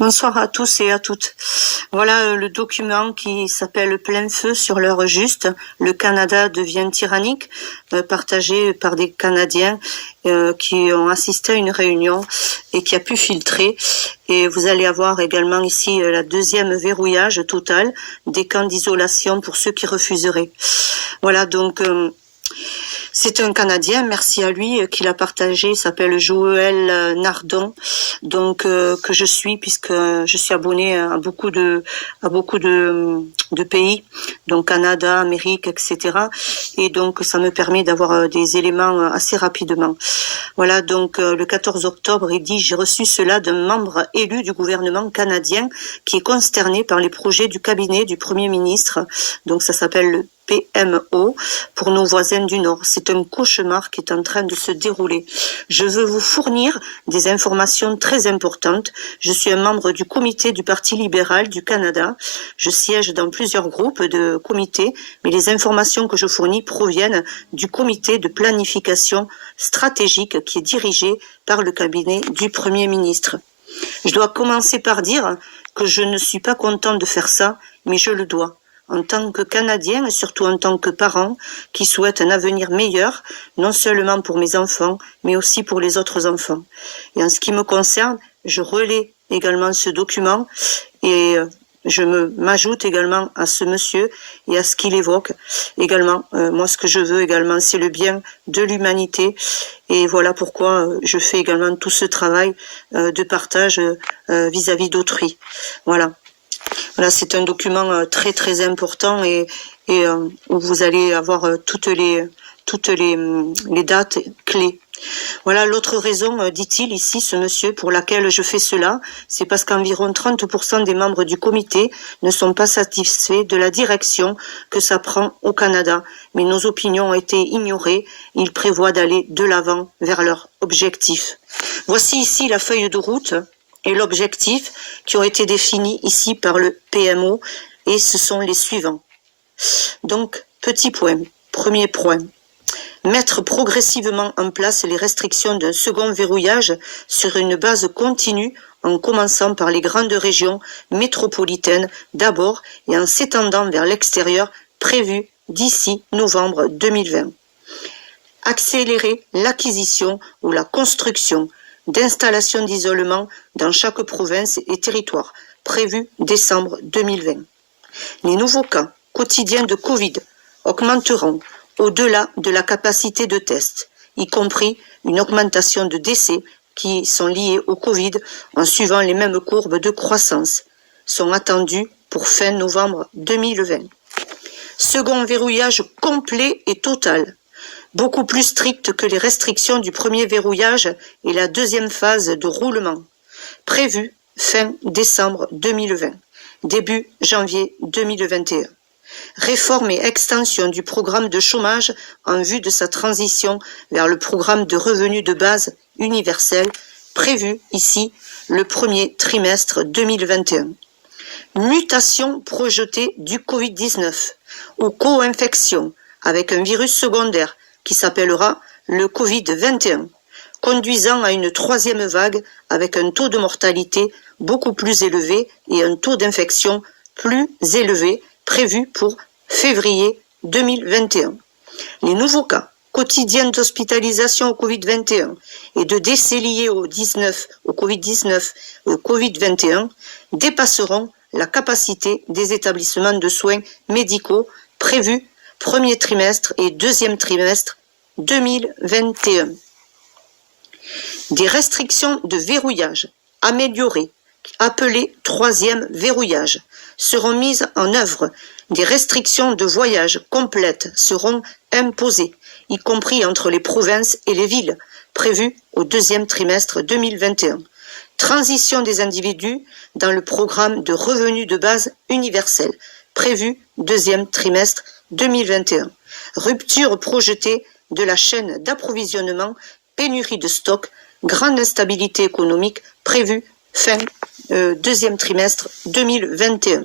Bonsoir à tous et à toutes. Voilà le document qui s'appelle Plein feu sur l'heure juste. Le Canada devient tyrannique, partagé par des Canadiens qui ont assisté à une réunion et qui a pu filtrer. Et vous allez avoir également ici la deuxième verrouillage total des camps d'isolation pour ceux qui refuseraient. Voilà donc... c'est un Canadien, merci à lui, qui l'a partagé, il s'appelle Joël Nardon, donc que je suis puisque je suis abonnée à beaucoup de pays, donc Canada, Amérique, etc. Et donc ça me permet d'avoir des éléments assez rapidement. Voilà, donc le 14 octobre, il dit « J'ai reçu cela d'un membre élu du gouvernement canadien qui est consterné par les projets du cabinet du Premier ministre. » Donc ça s'appelle le PMO pour nos voisins du Nord. C'est un cauchemar qui est en train de se dérouler. Je veux vous fournir des informations très importantes. Je suis un membre du comité du Parti libéral du Canada. Je siège dans plusieurs groupes de comités, mais les informations que je fournis proviennent du comité de planification stratégique qui est dirigé par le cabinet du Premier ministre. Je dois commencer par dire que je ne suis pas content de faire ça, mais je le dois. En tant que Canadien et surtout en tant que parent qui souhaite un avenir meilleur, non seulement pour mes enfants, mais aussi pour les autres enfants. Et en ce qui me concerne, je relais également ce document et je m'ajoute également à ce monsieur et à ce qu'il évoque également. Moi, ce que je veux également, c'est le bien de l'humanité. Et voilà pourquoi je fais également tout ce travail de partage vis-à-vis d'autrui. Voilà. Voilà, c'est un document très très important et où vous allez avoir toutes les dates clés. Voilà l'autre raison, dit-il ici, ce monsieur, pour laquelle je fais cela, c'est parce qu'environ 30% des membres du comité ne sont pas satisfaits de la direction que ça prend au Canada. Mais nos opinions ont été ignorées. Ils prévoient d'aller de l'avant vers leur objectif. Voici ici la feuille de route et l'objectif qui ont été définis ici par le PMO, et ce sont les suivants. Donc, petit point, premier point. Mettre progressivement en place les restrictions d'un second verrouillage sur une base continue en commençant par les grandes régions métropolitaines d'abord et en s'étendant vers l'extérieur prévu d'ici novembre 2020. Accélérer l'acquisition ou la construction d'installations d'isolement dans chaque province et territoire, prévu décembre 2020. Les nouveaux cas quotidiens de Covid augmenteront au-delà de la capacité de test, y compris une augmentation de décès qui sont liés au Covid en suivant les mêmes courbes de croissance, sont attendus pour fin novembre 2020. Second verrouillage complet et total, beaucoup plus strict que les restrictions du premier verrouillage et la deuxième phase de roulement, prévue fin décembre 2020, début janvier 2021. Réforme et extension du programme de chômage en vue de sa transition vers le programme de revenus de base universel, prévu ici le premier trimestre 2021. Mutation projetée du Covid-19 ou co-infection avec un virus secondaire qui s'appellera le Covid-21, conduisant à une troisième vague avec un taux de mortalité beaucoup plus élevé et un taux d'infection plus élevé prévu pour février 2021. Les nouveaux cas quotidiens d'hospitalisation au Covid-21 et de décès liés au Covid-19 et au Covid-21 dépasseront la capacité des établissements de soins médicaux prévus premier trimestre et deuxième trimestre 2021. Des restrictions de verrouillage améliorées, appelées troisième verrouillage, seront mises en œuvre. Des restrictions de voyage complètes seront imposées, y compris entre les provinces et les villes, prévues au deuxième trimestre 2021. Transition des individus dans le programme de revenus de base universel, prévu deuxième trimestre 2021. Rupture projetée de la chaîne d'approvisionnement, pénurie de stock, grande instabilité économique prévue fin deuxième trimestre 2021.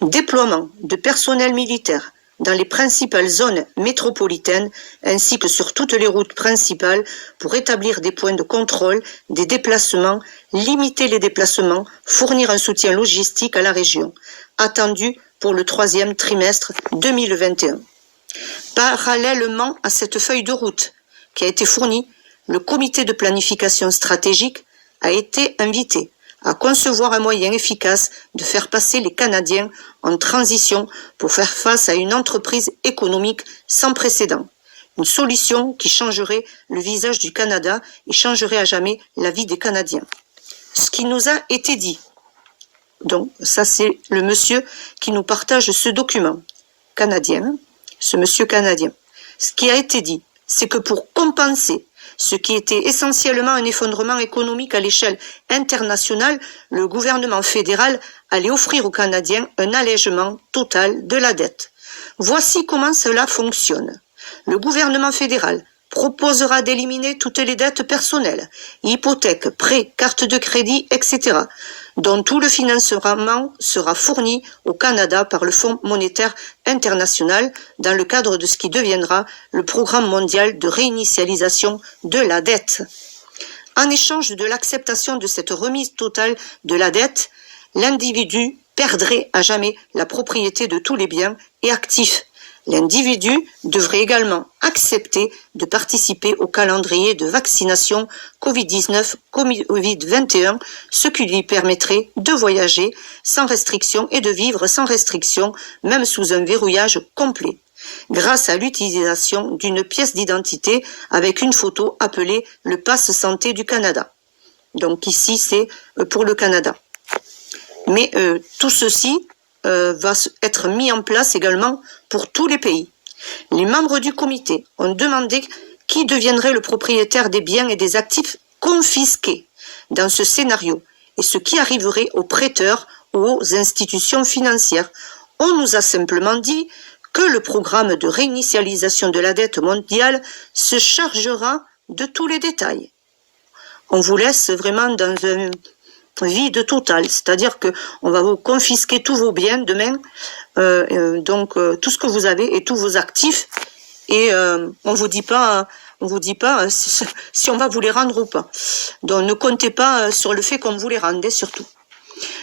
Déploiement de personnel militaire dans les principales zones métropolitaines ainsi que sur toutes les routes principales pour établir des points de contrôle des déplacements, limiter les déplacements, fournir un soutien logistique à la région, attendu pour le 3e trimestre 2021. Parallèlement à cette feuille de route qui a été fournie, le comité de planification stratégique a été invité à concevoir un moyen efficace de faire passer les Canadiens en transition pour faire face à une entreprise économique sans précédent. Une solution qui changerait le visage du Canada et changerait à jamais la vie des Canadiens. Ce qui nous a été dit. Donc, ça c'est le monsieur qui nous partage ce document canadien, ce monsieur canadien. Ce qui a été dit, c'est que pour compenser ce qui était essentiellement un effondrement économique à l'échelle internationale, le gouvernement fédéral allait offrir aux Canadiens un allègement total de la dette. Voici comment cela fonctionne. Le gouvernement fédéral proposera d'éliminer toutes les dettes personnelles, hypothèques, prêts, cartes de crédit, etc., dont tout le financement sera fourni au Canada par le Fonds monétaire international dans le cadre de ce qui deviendra le Programme mondial de réinitialisation de la dette. En échange de l'acceptation de cette remise totale de la dette, l'individu perdrait à jamais la propriété de tous les biens et actifs. L'individu devrait également accepter de participer au calendrier de vaccination Covid-19, Covid-21, ce qui lui permettrait de voyager sans restriction et de vivre sans restriction, même sous un verrouillage complet, grâce à l'utilisation d'une pièce d'identité avec une photo appelée le Pass Santé du Canada. Donc ici, c'est pour le Canada. Mais tout ceci va être mis en place également pour tous les pays. Les membres du comité ont demandé qui deviendrait le propriétaire des biens et des actifs confisqués dans ce scénario et ce qui arriverait aux prêteurs ou aux institutions financières. On nous a simplement dit que le programme de réinitialisation de la dette mondiale se chargera de tous les détails. On vous laisse vraiment dans un vide total, c'est-à-dire que on va vous confisquer tous vos biens demain, donc tout ce que vous avez et tous vos actifs, et on vous dit pas si on va vous les rendre ou pas. Donc ne comptez pas sur le fait qu'on vous les rende, surtout.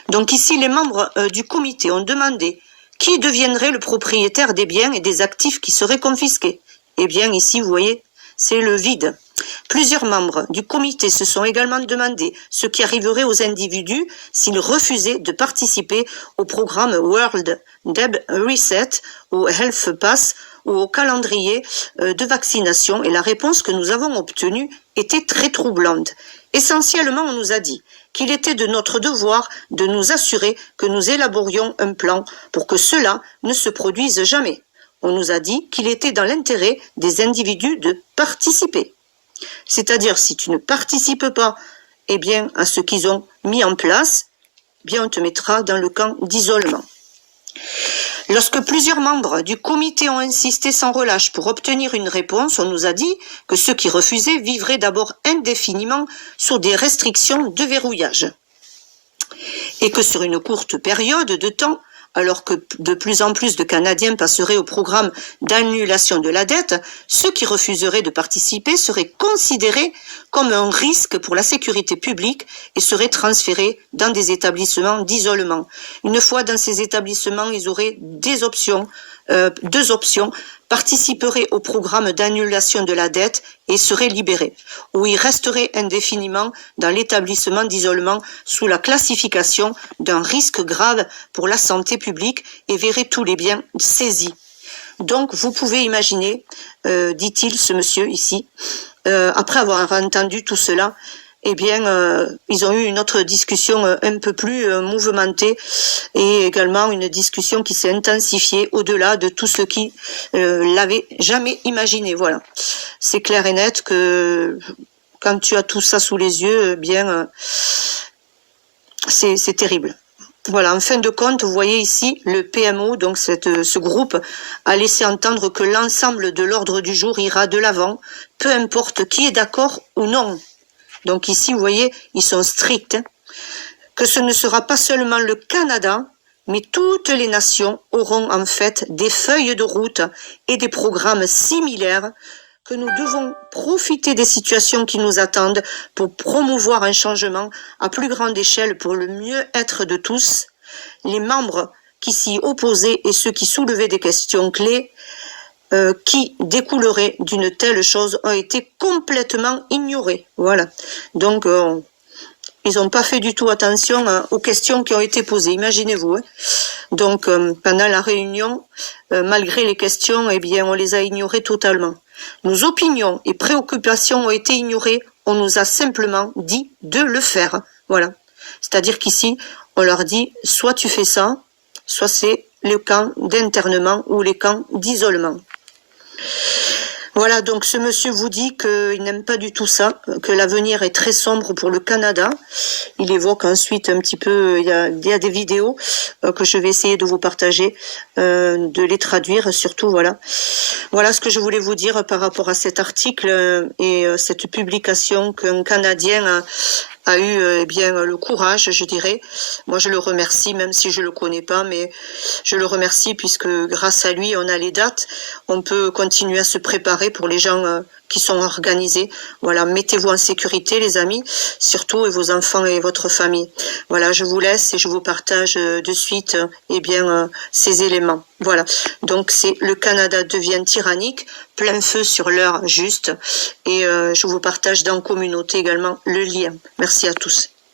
Donc ici, les membres du comité ont demandé qui deviendrait le propriétaire des biens et des actifs qui seraient confisqués. Eh bien ici, vous voyez, c'est le vide. Plusieurs membres du comité se sont également demandé ce qui arriverait aux individus s'ils refusaient de participer au programme World Debt Reset, au Health Pass ou au calendrier de vaccination, et la réponse que nous avons obtenue était très troublante. Essentiellement, on nous a dit qu'il était de notre devoir de nous assurer que nous élaborions un plan pour que cela ne se produise jamais. On nous a dit qu'il était dans l'intérêt des individus de participer. C'est-à-dire, si tu ne participes pas à ce qu'ils ont mis en place, on te mettra dans le camp d'isolement. Lorsque plusieurs membres du comité ont insisté sans relâche pour obtenir une réponse, on nous a dit que ceux qui refusaient vivraient d'abord indéfiniment sous des restrictions de verrouillage. Et que sur une courte période de temps, alors que de plus en plus de Canadiens passeraient au programme d'annulation de la dette, ceux qui refuseraient de participer seraient considérés comme un risque pour la sécurité publique et seraient transférés dans des établissements d'isolement. Une fois dans ces établissements, ils auraient deux options, participeraient au programme d'annulation de la dette et seraient libérés, ou ils resteraient indéfiniment dans l'établissement d'isolement sous la classification d'un risque grave pour la santé publique et verraient tous les biens saisis. Donc vous pouvez imaginer, dit-il ce monsieur ici, après avoir entendu tout cela, ils ont eu une autre discussion un peu plus mouvementée et également une discussion qui s'est intensifiée au-delà de tout ce qui l'avait jamais imaginé. Voilà, c'est clair et net que quand tu as tout ça sous les yeux, c'est terrible. Voilà, en fin de compte, vous voyez ici, le PMO, donc ce groupe, a laissé entendre que l'ensemble de l'ordre du jour ira de l'avant, peu importe qui est d'accord ou non. Donc ici, vous voyez, ils sont stricts, que ce ne sera pas seulement le Canada mais toutes les nations auront en fait des feuilles de route et des programmes similaires que nous devons profiter des situations qui nous attendent pour promouvoir un changement à plus grande échelle pour le mieux-être de tous. Les membres qui s'y opposaient et ceux qui soulevaient des questions clés qui découleraient d'une telle chose ont été complètement ignorés. Voilà. Donc, ils n'ont pas fait du tout attention aux questions qui ont été posées, imaginez-vous. Hein. Donc, pendant la réunion, malgré les questions, eh bien, on les a ignorées totalement. Nos opinions et préoccupations ont été ignorées, on nous a simplement dit de le faire. Voilà. C'est-à-dire qu'ici, on leur dit, soit tu fais ça, soit c'est le camp d'internement ou les camps d'isolement. Voilà, donc ce monsieur vous dit qu'il n'aime pas du tout ça, que l'avenir est très sombre pour le Canada. Il évoque ensuite un petit peu, il y a des vidéos que je vais essayer de vous partager, de les traduire surtout, voilà. Voilà ce que je voulais vous dire par rapport à cet article et cette publication qu'un Canadien a eu eh bien le courage, je dirais. Moi, je le remercie, même si je le connais pas, mais je le remercie puisque grâce à lui, on a les dates. On peut continuer à se préparer pour les gens qui sont organisés. Voilà, mettez-vous en sécurité, les amis, surtout et vos enfants et votre famille. Voilà, je vous laisse et je vous partage de suite eh bien ces éléments. Voilà, donc c'est le Canada devient tyrannique, plein feu sur l'heure juste, et je vous partage dans Communauté également le lien. Merci à tous.